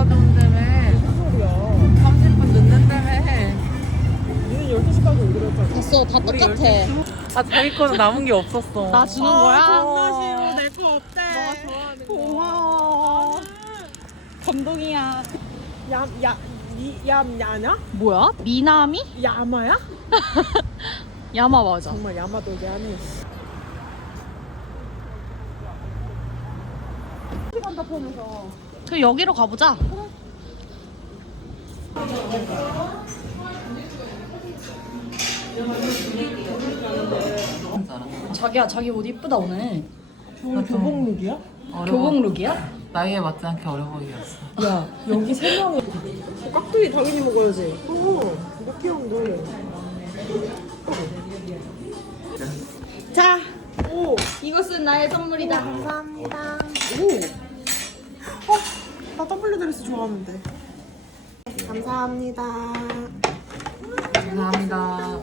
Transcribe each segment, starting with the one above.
온다며. 무슨 소리야? 30분 늦는다며. 우리는 12시까지 오기로 했잖아. 됐어 다 똑같아 10시 아, 자기 거는 남은 게 없었어. 나 주는 거야? 존나 싫어. 내거 없대. 고마워 감동이야 얌, 야, 이, 얌, 야냐? 뭐야? 미나미? 야마야? 야마 맞아 정말 야마도 야미. 시간 다 보면서. 그럼 여기로 가보자 자기야 자기 옷 이쁘다 오늘 오늘 교복룩이야? 교복룩이야? 나이에 맞지 않게 어려 보이겠어. 야, 여기 세 명이. 깍두기 당연히 먹어야지. 어, 이거 귀여운데. 자 오, 이것은 나의 선물이다 감사합니다. 오. 어, 나 더블유 드레스 좋아하는데. 감사합니다. 감사합니다.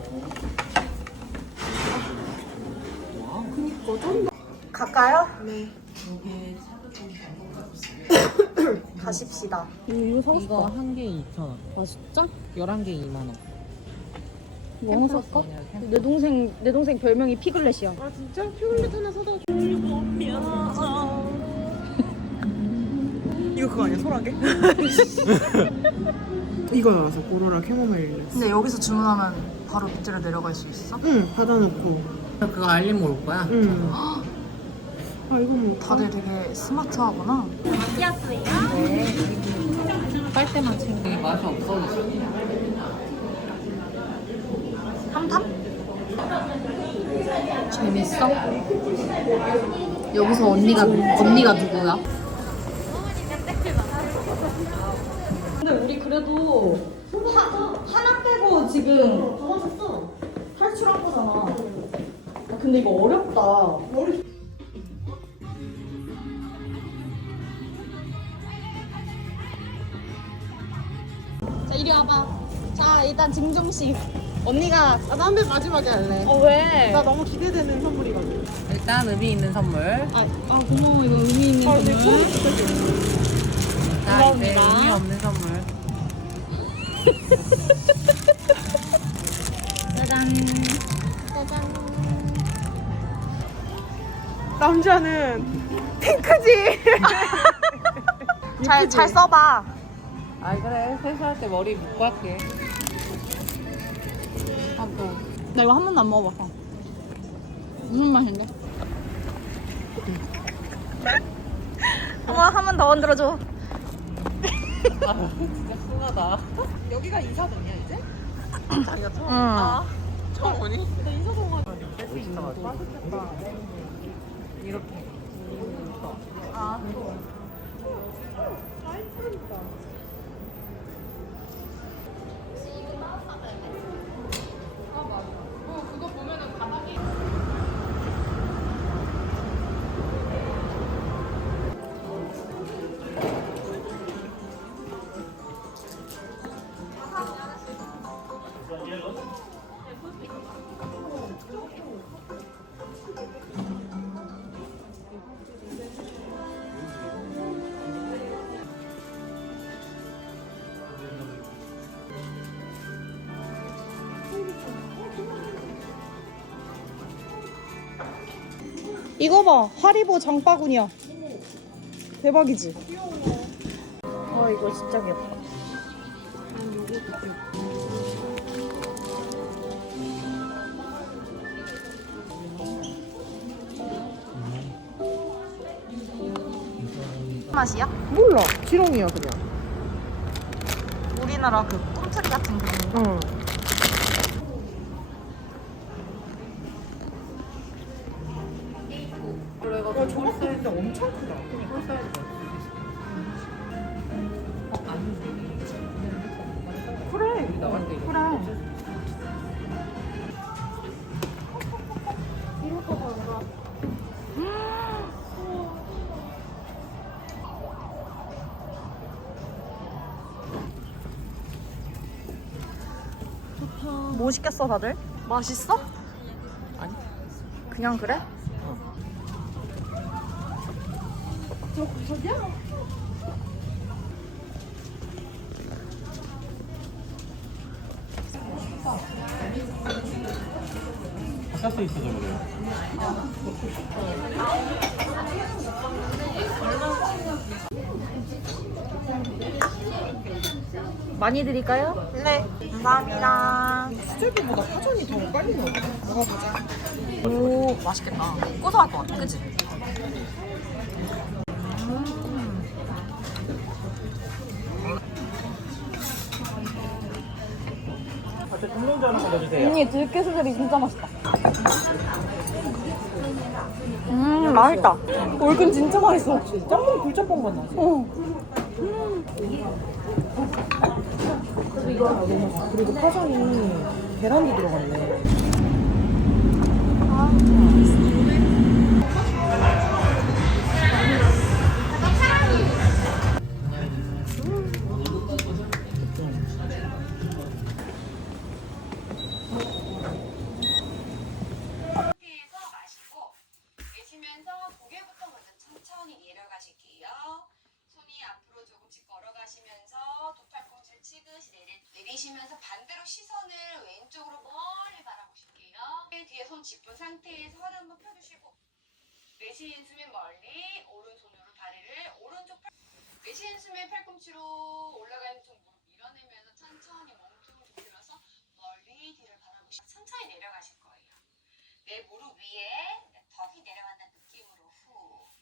그니까 좀 더. 갈까요? 네. 가십시다 이거 사고 싶다. 이거 한 개에 2,000원. 아 진짜? 11개에 2만원. 이거 하나 살까? 내 동생 내 동생 별명이 피글렛이야 아 진짜? 퓨글렛 하나 사다 줘. 이거 그거 아니야? 소라게? 이거 나와서 고로라 캐모마일 근데 여기서 주문하면 바로 밑으로 내려갈 수 있어? 응 받아놓고 그거 알림 올 거야? 응아 이거 뭐 다들 되게 스마트하구나 빨대만 챙겨. 이게 맛이 없어졌어. 탐탐? 재밌어? 여기서 언니가 언니가 누구야? 근데 우리 그래도 하, 하나 빼고 지금 다 맞았어. 탈출한 거잖아. 아, 근데 이거 어렵다. 자 이리 와봐. 자 일단 증정식. 언니가 아, 나 맨 마지막에 할래 어 왜? 나 너무 기대되는 선물이거든 일단 의미 있는 선물. 아, 아 고마워 이거 의미 있는 아 근데 선물. 처음 이제. 의미 없는 선물. 짜잔. 짜잔. 남자는 핑크지 잘 잘 써봐. 아, 그래. 세수할 때 머리 묶고 할게. 아 또. 나 이거 한 번도 안 먹어봤어. 무슨 맛인데? 한번 한 번 더 흔들어줘. 아, 진짜 순하다. 여기가 이사동이야 이제? 자기가 처음 응. 처음 오니? 나 이사동 가 맛있겠다. 이렇게. 아. 이 거 봐 하리보 장바구니야 대박이지? 아 이거 진짜 귀엽다. 맛이야? 몰라 지렁이야 그냥 우리나라 그 꿈틀이 같은 그런 거. 응 엄청 크다. 그래. 그래. 이것도 뭔가 뭐 시켰어 다들? 맛있어? 아니. 그냥 그래? 바깥에 있어서 그래요. 많이 드릴까요? 네. 감사합니다. 수제비보다 파전이 더 빨리 나와. 먹어보자. 오 맛있겠다. 고소할 것 같아, 그치? 같이 통동주 하나 먹어주세요. 언니 들깨수제비 진짜 맛있다. 음 맛있다. 얼근 진짜 맛있어. 짬뽕 굴짬뽕 맛 나지? 어. 그리고 파전이 계란도 들어갔네. 상태에서 10분 상태에서 허리 한번 펴주시고 내쉬는 숨이 멀리 오른손으로 다리를 오른쪽 팔 내쉬는 숨에 팔꿈치로 올라가는 손 무릎 밀어내면서 천천히 몸통을 돌려서 멀리 뒤를 바라보시고 천천히 내려가실 거예요. 내 무릎 위에 내 턱이 내려간다는 느낌으로 후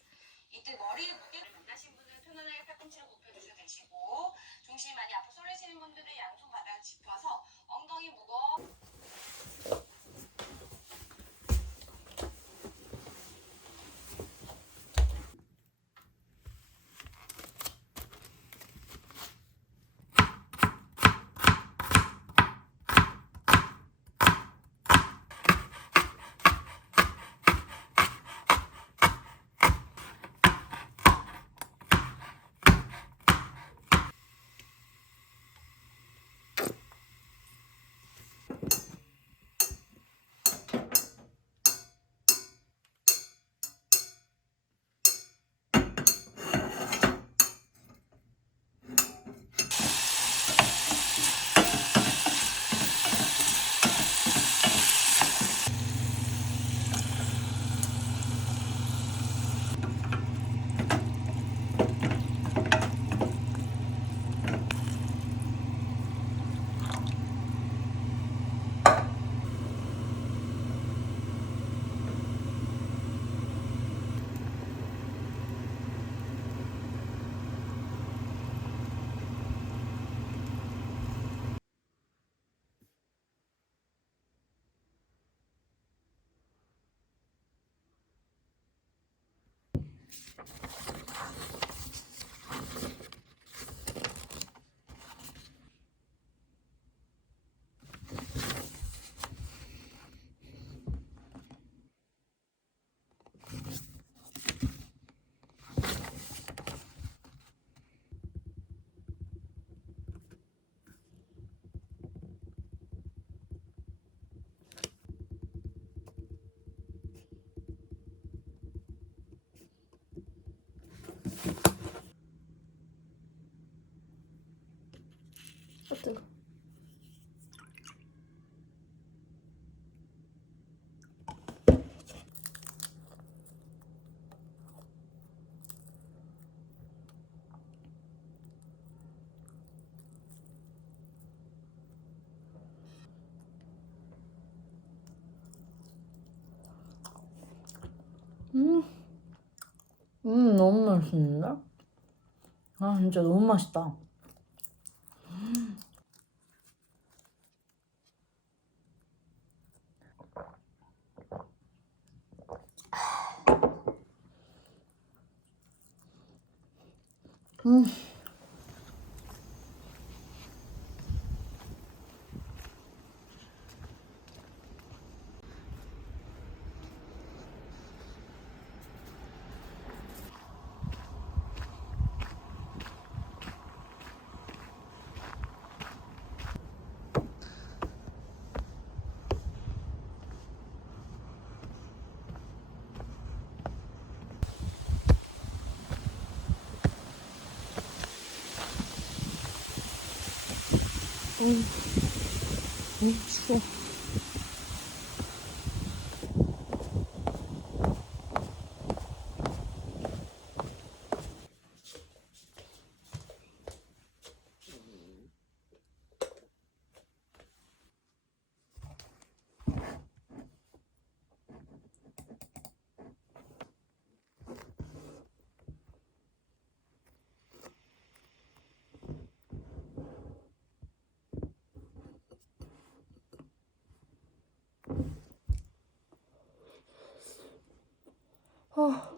이때 머리에 무게를 만나신 분들은 편안하게 팔꿈치를 굽혀주셔도 되시고 중심이 많이 앞으로 쏠리시는 분들은 양손 바닥을 짚어서 엉덩이 무거워 음. 음, 너무 맛있는데? 아, 진짜 너무 맛있다. 음. 어, 추워. 아.